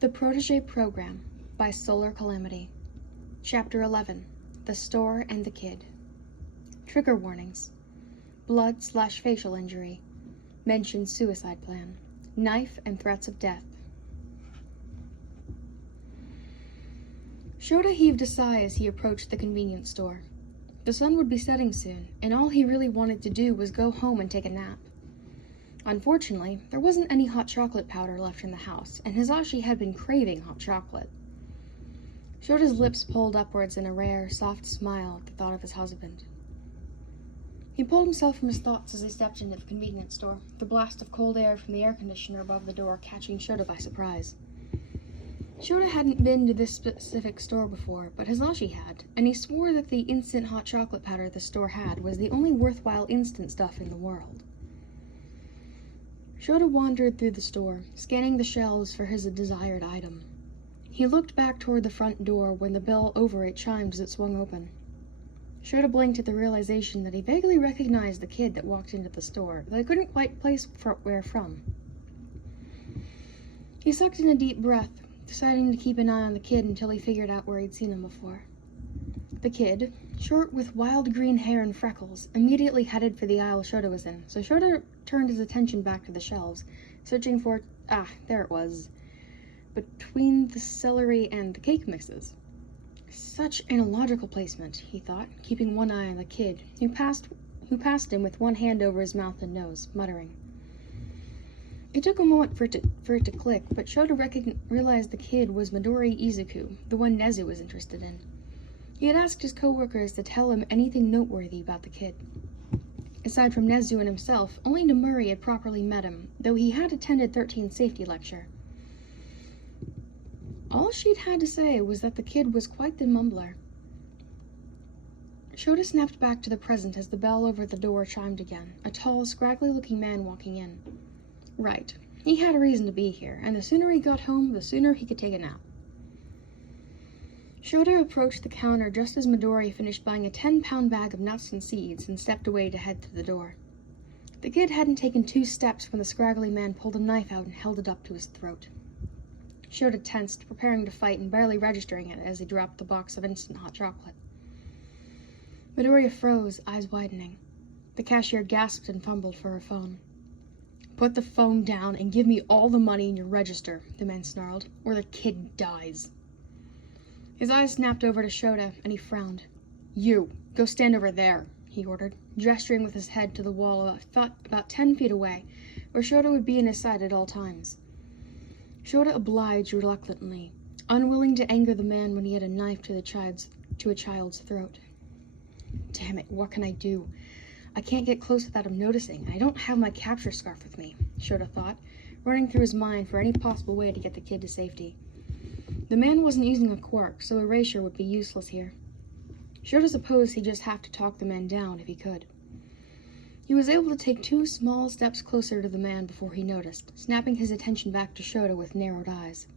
The Protege Program by SolarCalamity. Chapter 11. The Store and the Kid. Trigger warnings. Blood/facial injury. Mentions suicide plan. Knife and threats of death. SHouta heaved a sigh as he approached the convenience store. The sun would be setting soon, and all he really wanted to do was go home and take a nap. Unfortunately, there wasn't any hot chocolate powder left in the house, and Hisashi had been craving hot chocolate. SHouta's lips pulled upwards in a rare, soft smile at the thought of his husband. He pulled himself from his thoughts as he stepped into the convenience store, the blast of cold air from the air conditioner above the door catching SHouta by surprise. SHouta hadn't been to this specific store before, but Hisashi had, and he swore that the instant hot chocolate powder the store had was the only worthwhile instant stuff in the world. SHouta wandered through the store, scanning the shelves for his desired item. He looked back toward the front door when the bell over it chimed as it swung open. SHouta blinked at the realization that he vaguely recognized the kid that walked into the store, though he couldn't quite place where from. He sucked in a deep breath, deciding to keep an eye on the kid until he figured out where he'd seen him before. The kid, short with wild green hair and freckles, immediately headed for the aisle SHouta was in, so SHouta turned his attention back to the shelves, searching for— there it was. Between the celery and the cake mixes. Such an illogical placement, he thought, keeping one eye on the kid, who passed him with one hand over his mouth and nose, muttering. It took a moment for it to click, but SHouta realized the kid was Midoriya Izuku, the one Nezu was interested in. He had asked his co-workers to tell him anything noteworthy about the kid. Aside from Nezu and himself, only Nomuri had properly met him, though he had attended 13's safety lecture. All she'd had to say was that the kid was quite the mumbler. SHouta snapped back to the present as the bell over the door chimed again, a tall, scraggly-looking man walking in. Right. He had a reason to be here, and the sooner he got home, the sooner he could take a nap. SHouta approached the counter just as Midoriya finished buying a 10-pound bag of nuts and seeds and stepped away to head to the door. The kid hadn't taken 2 steps when the scraggly man pulled a knife out and held it up to his throat. SHouta tensed, preparing to fight and barely registering it as he dropped the box of instant hot chocolate. Midoriya froze, eyes widening. The cashier gasped and fumbled for her phone. "Put the phone down and give me all the money in your register," the man snarled, "or the kid dies." His eyes snapped over to SHouta, and he frowned. "You, go stand over there," he ordered, gesturing with his head to the wall about 10 feet away, where SHouta would be in his sight at all times. SHouta obliged reluctantly, unwilling to anger the man when he had a knife to a child's throat. Damn it, what can I do? I can't get close without him noticing, and I don't have my capture scarf with me, SHouta thought, running through his mind for any possible way to get the kid to safety. The man wasn't using a quirk, so erasure would be useless here. SHouta supposed he'd just have to talk the man down if he could. He was able to take 2 small steps closer to the man before he noticed, snapping his attention back to SHouta with narrowed eyes.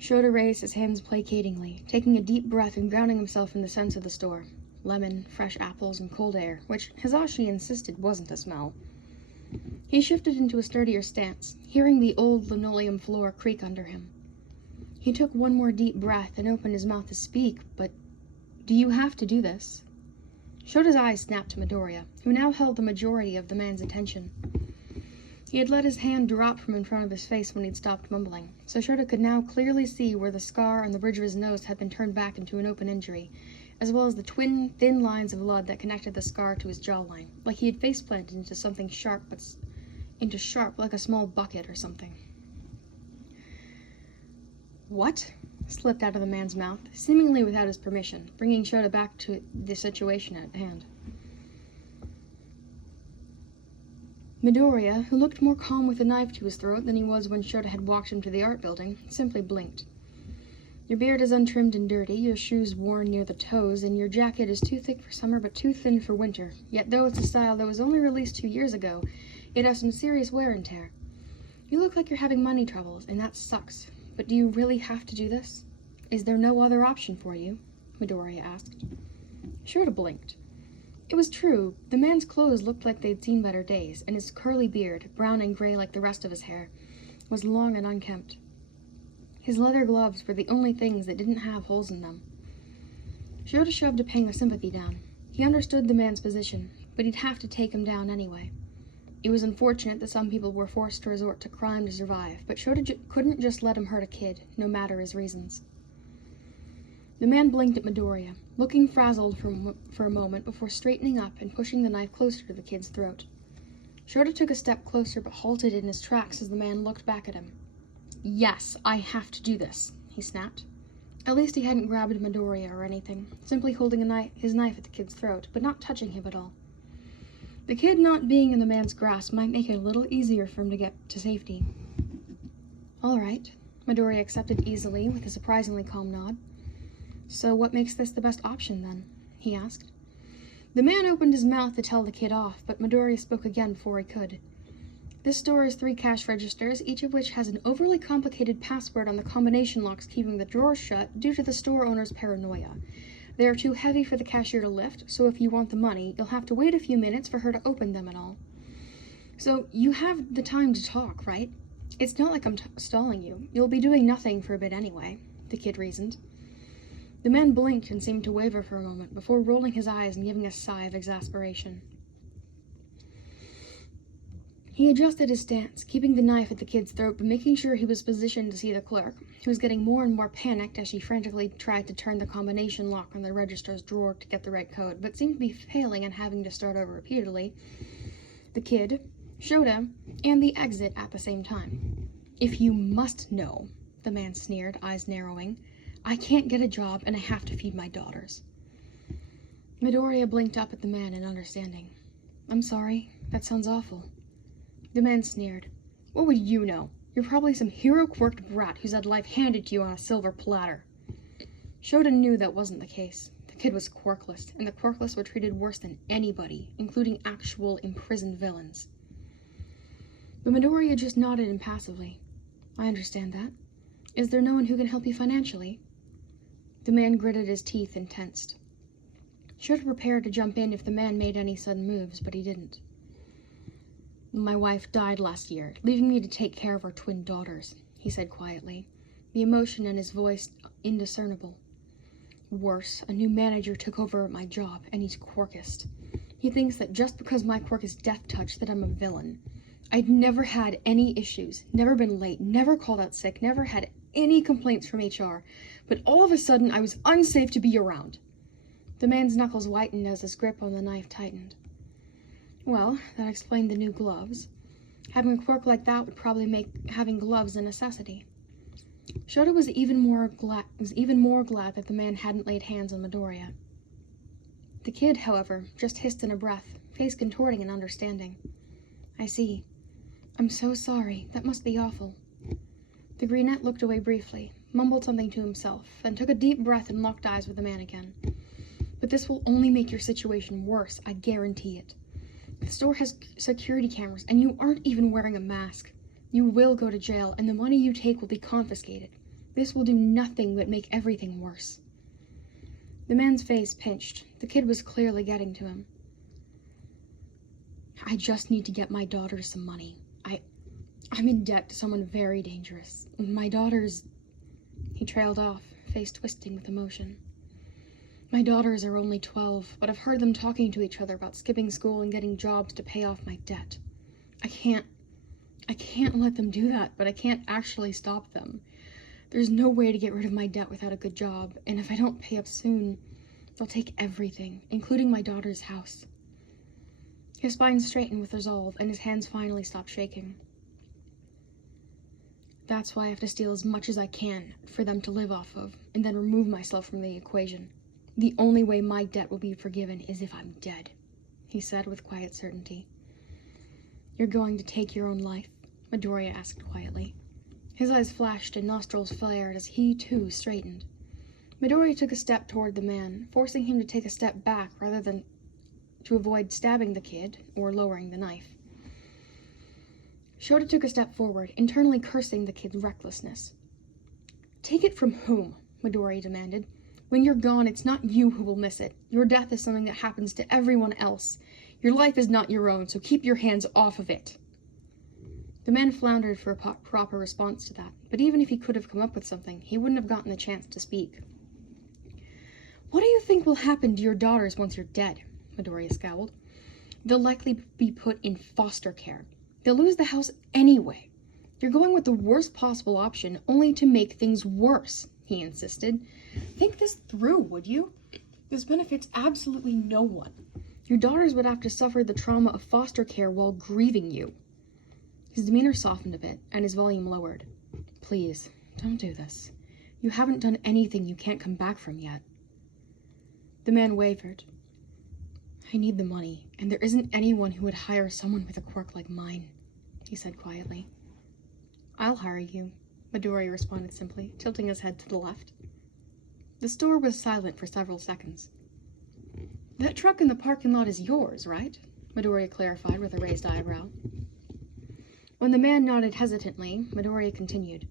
SHouta raised his hands placatingly, taking a deep breath and grounding himself in the scents of the store. Lemon, fresh apples, and cold air, which Hisashi insisted wasn't a smell. He shifted into a sturdier stance, hearing the old linoleum floor creak under him. He took one more deep breath and opened his mouth to speak, but— "Do you have to do this?" SHouta's eyes snapped to Midoriya, who now held the majority of the man's attention. He had let his hand drop from in front of his face when he'd stopped mumbling, so SHouta could now clearly see where the scar on the bridge of his nose had been turned back into an open injury, as well as the twin, thin lines of blood that connected the scar to his jawline, like he had face-planted into something sharp, like a small bucket or something. "What?" slipped out of the man's mouth, seemingly without his permission, bringing SHouta back to the situation at hand. Midoriya, who looked more calm with a knife to his throat than he was when SHouta had walked him to the art building, simply blinked. "Your beard is untrimmed and dirty, your shoes worn near the toes, and your jacket is too thick for summer but too thin for winter, yet though it's a style that was only released 2 years ago, it has some serious wear and tear. You look like you're having money troubles, and that sucks. But do you really have to do this? Is there no other option for you?" Midoriya asked. SHouta blinked. It was true, the man's clothes looked like they'd seen better days, and his curly beard, brown and gray like the rest of his hair, was long and unkempt. His leather gloves were the only things that didn't have holes in them. SHouta shoved a pang of sympathy down. He understood the man's position, but he'd have to take him down anyway. It was unfortunate that some people were forced to resort to crime to survive, but SHouta couldn't just let him hurt a kid, no matter his reasons. The man blinked at Midoriya, looking frazzled for a moment before straightening up and pushing the knife closer to the kid's throat. SHouta took a step closer but halted in his tracks as the man looked back at him. "Yes, I have to do this," he snapped. At least he hadn't grabbed Midoriya or anything, simply holding his knife at the kid's throat, but not touching him at all. The kid not being in the man's grasp might make it a little easier for him to get to safety. "All right," Midoriya accepted easily with a surprisingly calm nod. "So what makes this the best option, then?" he asked. The man opened his mouth to tell the kid off, but Midoriya spoke again before he could. "This store has 3 cash registers, each of which has an overly complicated password on the combination locks keeping the drawers shut due to the store owner's paranoia. They are too heavy for the cashier to lift, so if you want the money, you'll have to wait a few minutes for her to open them and all. So you have the time to talk, right? It's not like I'm stalling you. You'll be doing nothing for a bit anyway," the kid reasoned. The man blinked and seemed to waver for a moment before rolling his eyes and giving a sigh of exasperation. He adjusted his stance, keeping the knife at the kid's throat but making sure he was positioned to see the clerk, who was getting more and more panicked as she frantically tried to turn the combination lock on the register's drawer to get the right code, but seemed to be failing and having to start over repeatedly. The kid, SHouta, and the exit at the same time. "If you must know," the man sneered, eyes narrowing, "I can't get a job and I have to feed my daughters." Midoriya blinked up at the man in understanding. "I'm sorry, that sounds awful." The man sneered. "What would you know? You're probably some hero-quirked brat who's had life handed to you on a silver platter." SHouta knew that wasn't the case. The kid was quirkless, and the quirkless were treated worse than anybody, including actual imprisoned villains. But Midoriya just nodded impassively. "I understand that. Is there no one who can help you financially?" The man gritted his teeth and tensed. SHouta prepared to jump in if the man made any sudden moves, but he didn't. "My wife died last year, leaving me to take care of our twin daughters," he said quietly, the emotion in his voice indiscernible. "Worse, a new manager took over my job, and he's quirkist. He thinks that just because my quirk is death touch that I'm a villain. I'd never had any issues, never been late, never called out sick, never had any complaints from HR, but all of a sudden I was unsafe to be around." The man's knuckles whitened as his grip on the knife tightened. "Well, that explained the new gloves. Having a quirk like that would probably make having gloves a necessity." SHouta was even more glad that the man hadn't laid hands on Midoriya. The kid, however, just hissed in a breath, face contorting in understanding. "I see. I'm so sorry. That must be awful." The brunette looked away briefly, mumbled something to himself, and took a deep breath and locked eyes with the man again. "But this will only make your situation worse, I guarantee it. The store has security cameras, and you aren't even wearing a mask. You will go to jail, and the money you take will be confiscated. This will do nothing but make everything worse." The man's face pinched. The kid was clearly getting to him. "I just need to get my daughters some money. I'm in debt to someone very dangerous. My daughters..." He trailed off, face twisting with emotion. "My daughters are only 12, but I've heard them talking to each other about skipping school and getting jobs to pay off my debt. I can't let them do that, but I can't actually stop them. There's no way to get rid of my debt without a good job, and if I don't pay up soon, they'll take everything, including my daughter's house." His spine straightened with resolve, and his hands finally stopped shaking. "That's why I have to steal as much as I can for them to live off of, and then remove myself from the equation. The only way my debt will be forgiven is if I'm dead," he said with quiet certainty. "You're going to take your own life?" Midoriya asked quietly. His eyes flashed and nostrils flared as he, too, straightened. Midoriya took a step toward the man, forcing him to take a step back rather than to avoid stabbing the kid or lowering the knife. SHouta took a step forward, internally cursing the kid's recklessness. "Take it from whom?" Midoriya demanded. "When you're gone, it's not you who will miss it. Your death is something that happens to everyone else. Your life is not your own, so keep your hands off of it." The The man floundered for a proper response to that, but even if he could have come up with something, he wouldn't have gotten the chance to speak. "What do you think will happen to your daughters once you're dead?" Midoriya scowled. "They'll likely be put in foster care. They'll lose the house anyway. You're going with the worst possible option, only to make things worse," he insisted. "Think this through, would you? This benefits absolutely no one. Your daughters would have to suffer the trauma of foster care while grieving you." His demeanor softened a bit, and his volume lowered. "Please, don't do this. You haven't done anything you can't come back from yet." The man wavered. "I need the money, and there isn't anyone who would hire someone with a quirk like mine," he said quietly. "I'll hire you," Midoriya responded simply, tilting his head to the left. The store was silent for several seconds. "That truck in the parking lot is yours, right?" Midoriya clarified with a raised eyebrow. When the man nodded hesitantly, Midoriya continued.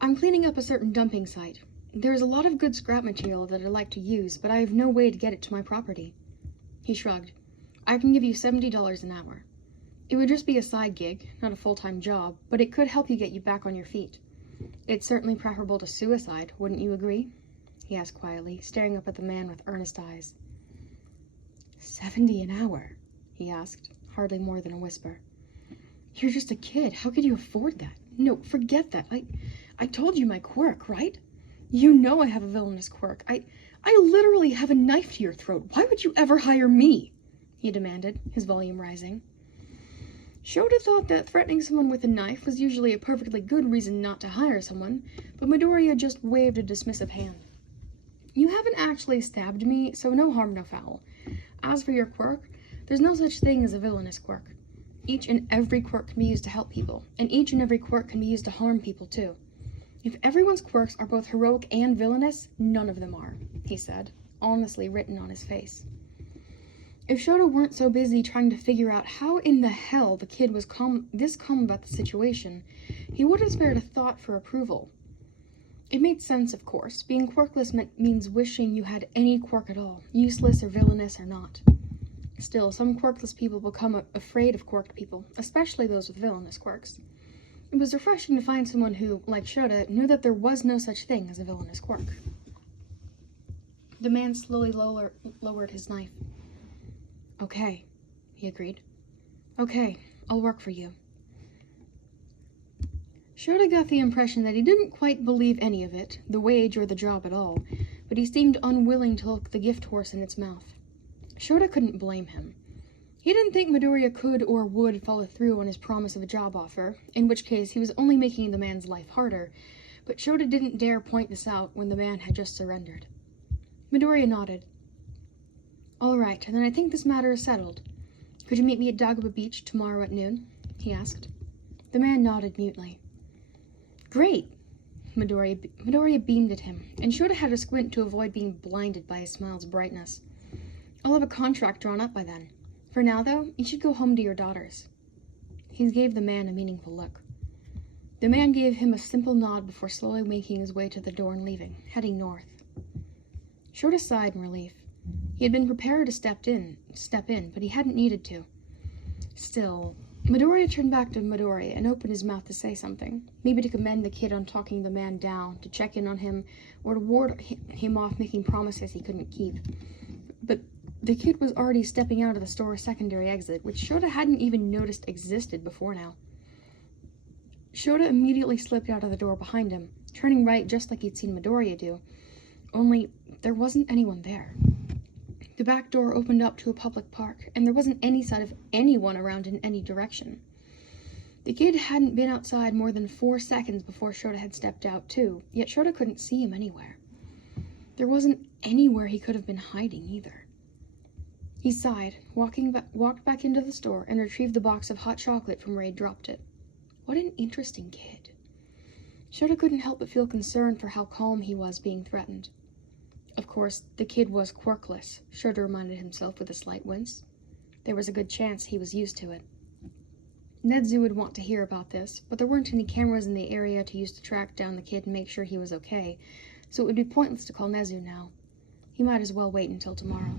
"I'm cleaning up a certain dumping site. There's a lot of good scrap material that I'd like to use, but I have no way to get it to my property." He shrugged. "I can give you $70 an hour. It would just be a side gig, not a full-time job, but it could help you get you back on your feet. It's certainly preferable to suicide, wouldn't you agree?" he asked quietly, staring up at the man with earnest eyes. "$70 an hour?" he asked, hardly more than a whisper. "You're just a kid. How could you afford that? No, forget that. I told you my quirk, right? You know I have a villainous quirk. I literally have a knife to your throat. Why would you ever hire me?" he demanded, his volume rising. SHouta thought that threatening someone with a knife was usually a perfectly good reason not to hire someone, but Midoriya just waved a dismissive hand. "You haven't actually stabbed me, so no harm, no foul. As for your quirk, there's no such thing as a villainous quirk. Each and every quirk can be used to help people, and each and every quirk can be used to harm people too. If everyone's quirks are both heroic and villainous, none of them are," he said, honestly written on his face. If SHouta weren't so busy trying to figure out how in the hell the kid was this calm about the situation, he would have spared a thought for approval. It made sense, of course. Being quirkless means wishing you had any quirk at all, useless or villainous or not. Still, some quirkless people become afraid of quirked people, especially those with villainous quirks. It was refreshing to find someone who, like SHouta, knew that there was no such thing as a villainous quirk. The man slowly lowered his knife. "Okay," he agreed. "Okay, I'll work for you." SHouta got the impression that he didn't quite believe any of it, the wage or the job at all, but he seemed unwilling to look the gift horse in its mouth. SHouta couldn't blame him. He didn't think Midoriya could or would follow through on his promise of a job offer, in which case he was only making the man's life harder, but SHouta didn't dare point this out when the man had just surrendered. Midoriya nodded. "All right, then I think this matter is settled. Could you meet me at Dagobah Beach tomorrow at noon?" he asked. The man nodded mutely. "Great!" Midoriya beamed at him, and SHouta had to squint to avoid being blinded by his smile's brightness. "I'll have a contract drawn up by then. For now, though, you should go home to your daughters." He gave the man a meaningful look. The man gave him a simple nod before slowly making his way to the door and leaving, heading north. SHouta sighed in relief. He had been prepared to step in, but he hadn't needed to. Still, Midoriya turned back to Midoriya and opened his mouth to say something, maybe to commend the kid on talking the man down, to check in on him, or to ward him off making promises he couldn't keep. But the kid was already stepping out of the store's secondary exit, which SHouta hadn't even noticed existed before now. SHouta immediately slipped out of the door behind him, turning right just like he'd seen Midoriya do, only there wasn't anyone there. The back door opened up to a public park, and there wasn't any sign of anyone around in any direction. The kid hadn't been outside more than 4 seconds before SHouta had stepped out too, yet SHouta couldn't see him anywhere. There wasn't anywhere he could have been hiding either. He sighed, walked back into the store, and retrieved the box of hot chocolate from where he'd dropped it. What an interesting kid. SHouta couldn't help but feel concerned for how calm he was being threatened. Of course, the kid was quirkless, SHouta reminded himself with a slight wince. There was a good chance he was used to it. Nezu would want to hear about this, but there weren't any cameras in the area to use to track down the kid and make sure he was okay, so it would be pointless to call Nezu now. He might as well wait until tomorrow.